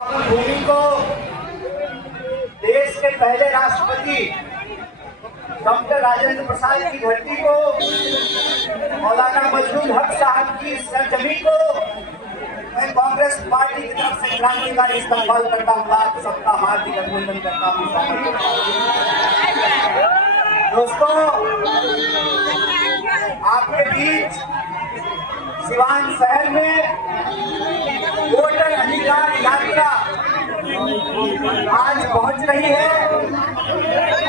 भूमि को देश के पहले राष्ट्रपति डॉक्टर राजेंद्र प्रसाद की धरती को, मौलाना मजरूल हक साहब की सरजमी को मैं कांग्रेस पार्टी की तरफ से क्रांतिकारी इस्तेमाल करता हूँ। आप सबका हार्दिक अभिनंदन करता हूँ। दोस्तों, आपके बीच सिवान शहर में वोटर अधिकार यात्रा आज पहुंच रही है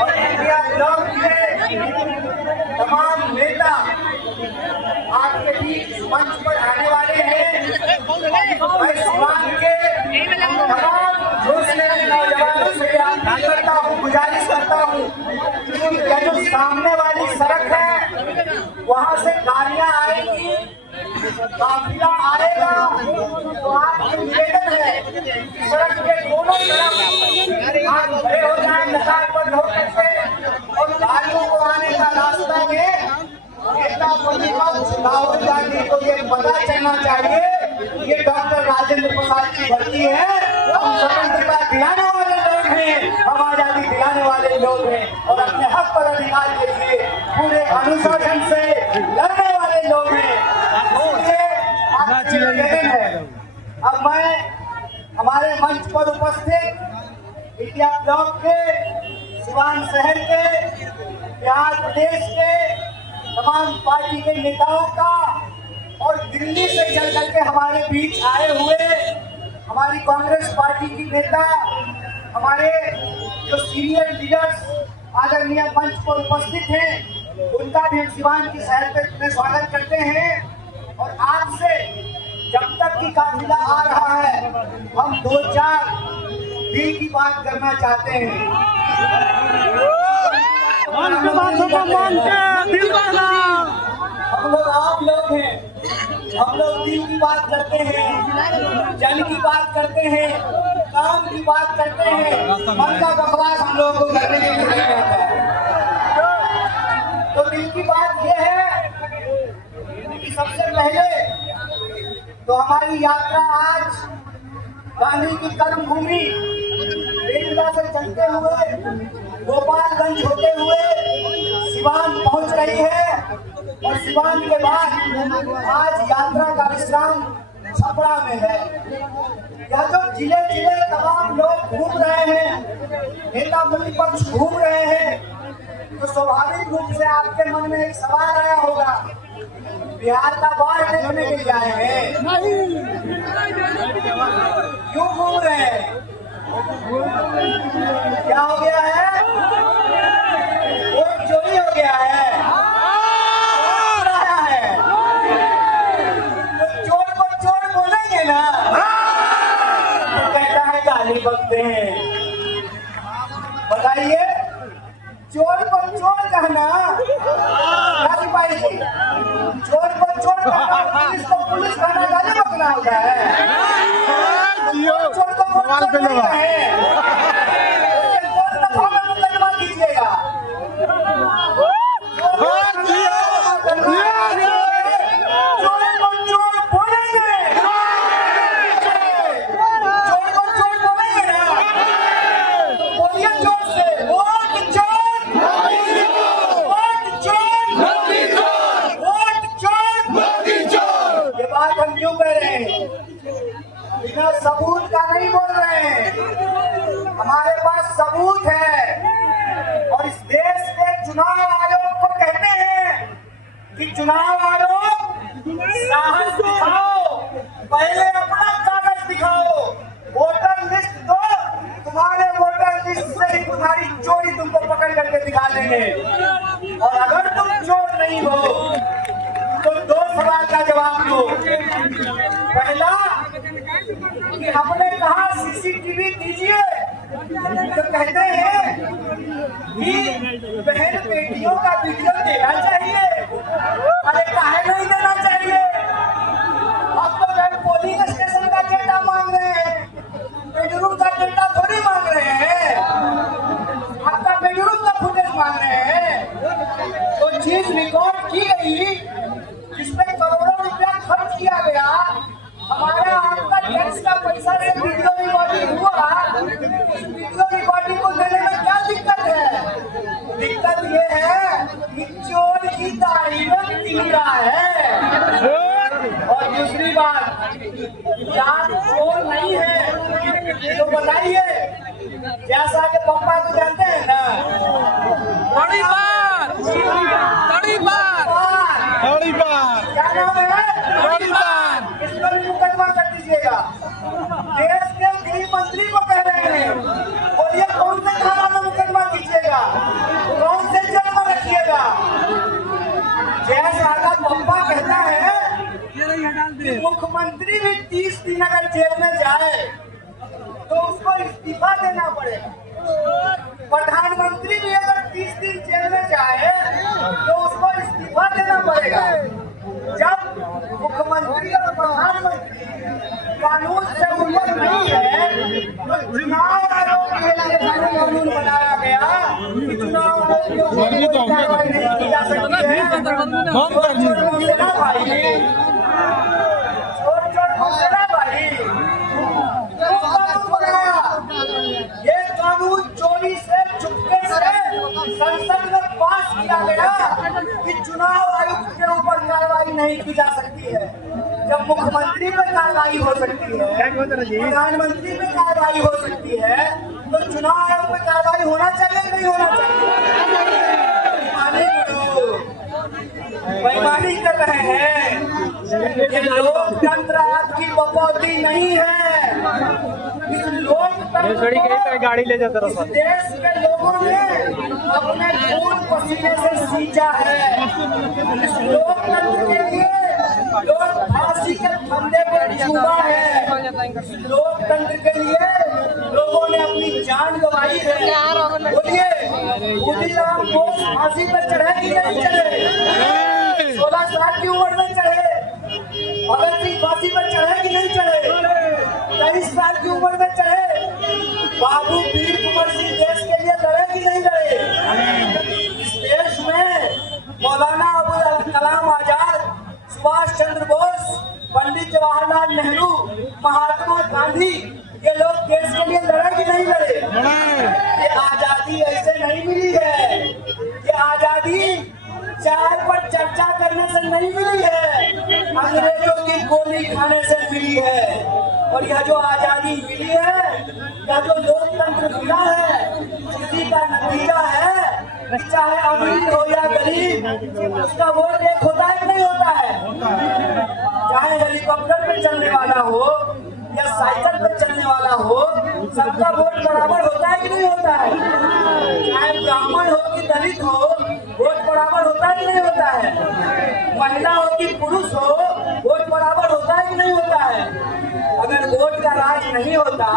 और इंडिया ब्लॉक के तमाम नेता आपके बीच मंच पर आने वाले हैं। मैं सिवान के तमाम जोशे नौजवानों से अपील करता हूँ, गुजारिश करता हूँ कि जो सामने वाली सड़क है वहाँ से गाड़ियाँ आएंगी, काफिला आएगा, तो आपकी निवेदन है सड़क के दोनों तरफ आप खड़े हो जाए नकाबबंद होकर से, और गाड़ियों को आने का रास्ता में नेता प्रतिपक्ष राहुल गांधी को ये पता चलना चाहिए ये डॉक्टर राजेंद्र प्रसाद की धरती है। हम स्वतंत्रता दिलाने वाले लोग हैं, हम आजादी दिलाने वाले लोग हैं और अपने हक पर अधिकार के लिए पूरे अनुशासन से लड़ने वाले लोग हैं। अब मैं हमारे मंच पर उपस्थित इंडिया ब्लॉक के, सिवान शहर के, बिहार प्रदेश के तमाम पार्टी के नेताओं का और दिल्ली से चल करके हमारे बीच आए हुए हमारी कांग्रेस पार्टी की नेता, हमारे जो सीनियर लीडर्स आदरणीय मंच पर उपस्थित हैं, उनका भी सिवान की शहर में स्वागत करते हैं। और आज से जब तक की काफिला आ रहा है, हम 2-4 दिल की बात करना चाहते हैं। हम लोग आप लोग हैं, हम लोग दिल की बात करते हैं, जन की बात करते हैं, काम की बात करते हैं, मन का बकवास हम लोगों को करने के लिए नहीं आता है। तो दिल की बात यह है कि सबसे पहले तो हमारी यात्रा आज गांधी की कर्मभूमि बेलदा से चलते हुए गोपालगंज होते हुए सिवान पहुंच रही है और सिवान के बाद आज यात्रा का विश्राम छपरा में है। यह जो जिले जिले तमाम लोग घूम रहे हैं, नेता प्रतिपक्ष घूम रहे हैं, तो स्वाभाविक रूप से आपके मन में एक सवाल आया होगा, बिहार का बाढ़ देखने के लिए आए हैं, क्यों घूम रहे हैं, क्या हो गया है, वोट चोरी हो गया है, तो चोर को चोर बोलेंगे ना, तो कहता है गाली बकते हैं। बताइए, चोर को चोर कहना भाई जी, चोर को चोर कहना, पुलिस को पुलिस कहना गाली बकना होता है। चोर को चोर नहीं है, कौन दफा में मुकदमा कीजिएगा, बिना सबूत का नहीं बोल रहे हैं, हमारे पास सबूत है। और इस देश के चुनाव आयोग को कहते हैं कि चुनाव आयोग साहस दिखाओ, पहले अपना कागज दिखाओ, वोटर लिस्ट दो, तुम्हारे वोटर लिस्ट से ही तुम्हारी चोरी तुमको पकड़ करके दिखा देंगे। और अगर तुम चोर नहीं हो तो 2 सवाल का जवाब दो। पहला कि हमने कहा सीसीटीवी दीजिए, तो कहते हैं कि बहन बेटियों का वीडियो देना चाहिए। अरे काहे नहीं देना चाहिए? आप तो पोलिंग स्टेशन का डेटा मांग रहे हैं, बेडरूम का डेटा थोड़ी मांग रहे हैं, आपका बेडरूम का फुटेज मांग रहे हैं। तो चीज रिकॉर्ड की गई जिसमें करोड़ों रुपया खर्च किया गया, हमारा आपका टैक्स का पैसा से वीडियो रिकॉर्डिंग मुख्यमंत्री भी 30 दिन अगर जेल में जाए तो उसको इस्तीफा देना पड़ेगा। प्रधानमंत्री भी अगर 30 दिन जेल में जाए तो उसको इस्तीफा देना पड़ेगा। जब मुख्यमंत्री और प्रधानमंत्री कानून से ऊपर नहीं है तो चुनाव आयोग के लिए कानून बनाया गया कि चुनाव आयोग के ऊपर कोई कार्रवाई नहीं की जा सकती है। छोट हौसला भाई क्यों कानून बनाया? ये कानून चोरी से चुपके से संसद में पास किया गया कि चुनाव आयुक्त के ऊपर कार्रवाई नहीं की जा सकती है। जब मुख्यमंत्री पे कार्रवाई हो सकती है, प्रधानमंत्री पे कार्रवाई हो सकती है, तो चुनाव आयोग पे कार्रवाई होना चाहिए कि नहीं होना चाहिए? बेईमानी कर रहे हैं। ये लोकतंत्र आपकी बकौती नहीं है। इस लोकतंत्र को गाड़ी ले जाता इस देश के लोगों ने अपने खून पसीने से सींचा है। इस लोकतंत्र के लिए लोग फांसी के फंदे पर चूमा है। इस लोकतंत्र के लिए लोगों ने अपनी जान गंवाई है। बोलिए खुदीराम बोस फांसी पर चढ़े कि नहीं चढ़े? 16 साल की उम्र में चढ़े। भगत सिंह फांसी पर चढ़े कि नहीं चढ़े? 23 साल की उम्र में चढ़े। बाबू वीर कुंवर सिंह देश के लिए लड़े कि नहीं लड़े? इस देश में मौलाना अबुल कलाम आजाद, सुभाष चंद्र बोस, पंडित जवाहरलाल नेहरू, महात्मा गांधी, ये लोग देश के लिए लड़े कि नहीं लड़े? ये आजादी ऐसे नहीं मिली है। ये आजादी चाय पर चर्चा करने से नहीं मिली है, अंग्रेजों की गोली खाने से मिली है। और यह जो आजादी मिली है, यह जो लोकतंत्र मिला है, इसी का नतीजा है कि चाहे अमीर हो या गरीब, उसका वोट एक होता है कि नहीं होता है? चाहे हेलीकॉप्टर पे चलने वाला हो या साइकिल पे चलने वाला हो, सबका वोट बराबर होता है कि नहीं होता है? चाहे ब्राह्मण हो कि दलित हो, वोट बराबर होता है कि नहीं होता है? महिला हो कि पुरुष हो, वोट बराबर होता है कि नहीं होता है? अगर वोट का राज नहीं होता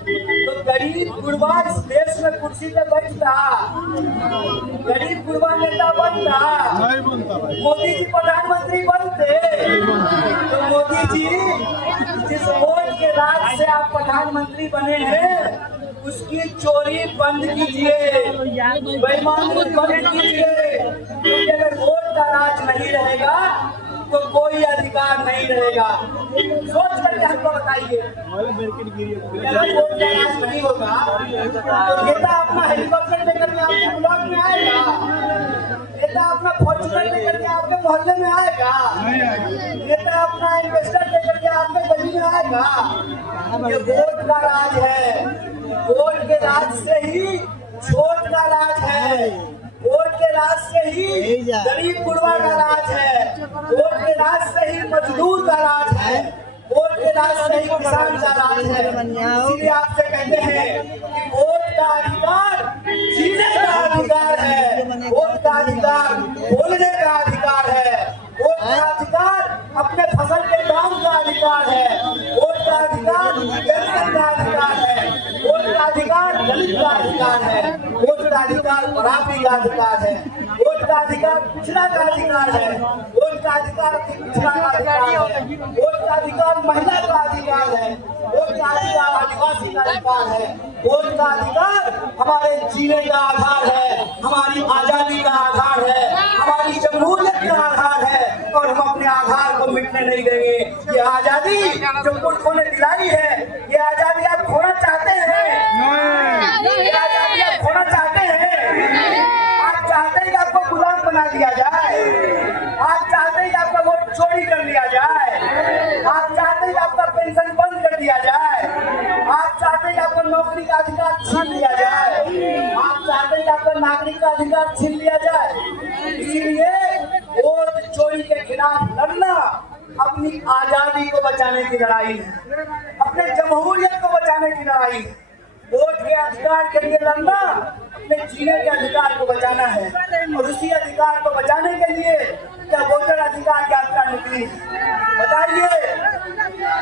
तो गरीब गुरबा इस देश में कुर्सी पे बैठता, गरीब गुरबा नेता बनता, मोदी जी प्रधानमंत्री बनते। तो मोदी जी जिस वोट के राज से आप प्रधानमंत्री बने हैं, उसकी चोरी बंद कीजिए, बेईमानी बंद कीजिए। क्योंकि अगर वोट का राज नहीं रहेगा तो कोई अधिकार नहीं रहेगा। सोच करके हमको बताइए, अगर वोट का राज नहीं होगा तो नेता अपना हेलीकॉप्टर लेकर के आपके ब्लॉक में आएगा? नेता अपना फॉर्चूनर लेकर के आपके मोहल्ले में आएगा? नेता अपना इन्वेस्टर लेकर के आपके गली में आएगा? ये वोट का राज है। वोट के राज से ही छोट का राज है। वोट के राज से ही गरीब गुरबा का राज है। वोट के राज से ही मजदूर का राज है। वोट के राज से ही किसान का राज है। इसलिए आपसे कहते हैं कि वोट का अधिकार जीने का अधिकार है, वोट का अधिकार बोलने का अधिकार है, वोट का अधिकार अपने फसल के दाम का अधिकार है, वोट का अधिकार पेंशन का अधिकार है, वोट का अधिकार दलित का अधिकार है, वोट का अधिकार बराबरी का अधिकार है, वोट का अधिकार पिछड़ा का अधिकार है, वोट का अधिकार पिछड़ा का अधिकार है, वोट का अधिकार महिला का अधिकार है, वोट का अधिकार आदिवासी का अधिकार है, वोट का अधिकार हमारे जीने का आधार है, हमारी आजादी का आधार है, हमारी जमहूरियत का आधार है। और हम अपने आधार को मिटने नहीं देंगे। ये आजादी जो पुरखों ने दिलाई है, ये आजादी आप खोना चाहते हैं? ये आजादी आप खोना चाहते हैं? आप चाहते हैं कि आपको गुलाम बना दिया जाए? आप चाहते हैं कि आपका वोट चोरी कर लिया जाए? आप चाहते हैं कि आपका पेंशन बंद कर दिया जाए? आप चाहते हैं कि आपको नौकरी का अधिकार छीन लिया जाए? आप चाहते हैं कि आपका नागरिक का अधिकार छीन लिया जाए? इसीलिए वोट चोरी के खिलाफ लड़ना अपनी आजादी को बचाने की लड़ाई है, अपने जमहूरियत को बचाने की लड़ाई है। वोट के अधिकार के लिए लड़ना अपने जीने के अधिकार को बचाना है और उसी अधिकार को बचाने के लिए क्या वोटर अधिकार यात्रा निकली। बताइए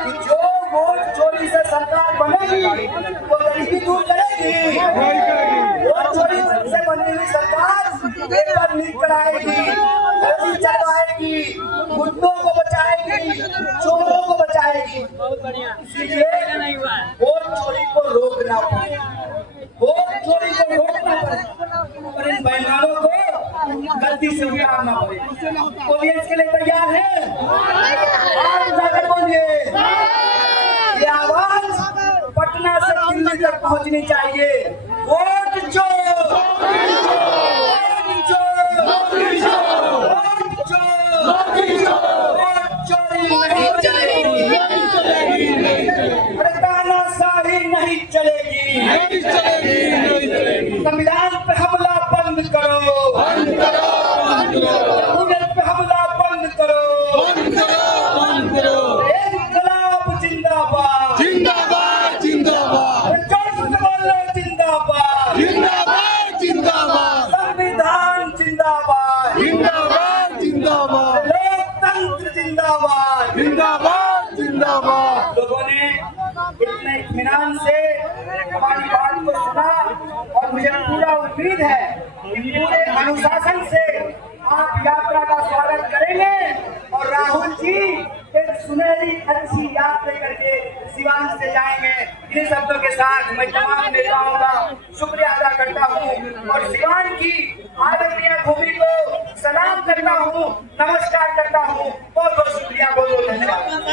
कि जो वोट चोरी से सरकार बनेगी वो गरीबी दूर करेगी। वोट चोरी से बनी हुई सरकार पेपर लीक कराएगी, गोली चलवाएगी, गुंडों को बचाएगी, चोरों को बचाएगी। इसीलिए वोट चोरी को रोकना पड़े, वोट चोरी को रोकना पड़े और इन बेईमानों को गलती से उतारना पड़े। बोलिए इसके लिए तैयार है? आप जाकर बोलिए। ये आवाज पटना से दिल्ली तक पहुंचनी चाहिए। वोट चोर, वोट चोर, वोट चोरी नहीं चलेगी, तानाशाही नहीं चलेगी। संविधान पे हमला बंद करो, जमहूरियत पे हमला बंद करो। इनकलाब जिंदाबाद, जिंदाबाद जिंदाबाद जिंदाबाद, जिंदाबाद जिंदाबाद संविधान जिंदाबाद, जिंदाबाद जिंदाबाद लोकतंत्र जिंदाबाद। जिंदाबाद जिंदाबाद। लोगों ने इतने इत्मीनान से हमारी बात को सुना और मुझे पूरा उम्मीद है कि पूरे अनुशासन से आप यात्रा का स्वागत करेंगे और राहुल जी एक सुनहरी अच्छी यात्रा करके सिवान से जाएंगे। इन शब्दों के साथ मैं तमाम नेताओं का शुक्रिया अदा करता हूँ और सिवान की आदरणीय भूमि को सलाम करता हूँ, नमस्कार करता हूँ। बहुत बहुत शुक्रिया, बहुत बहुत धन्यवाद।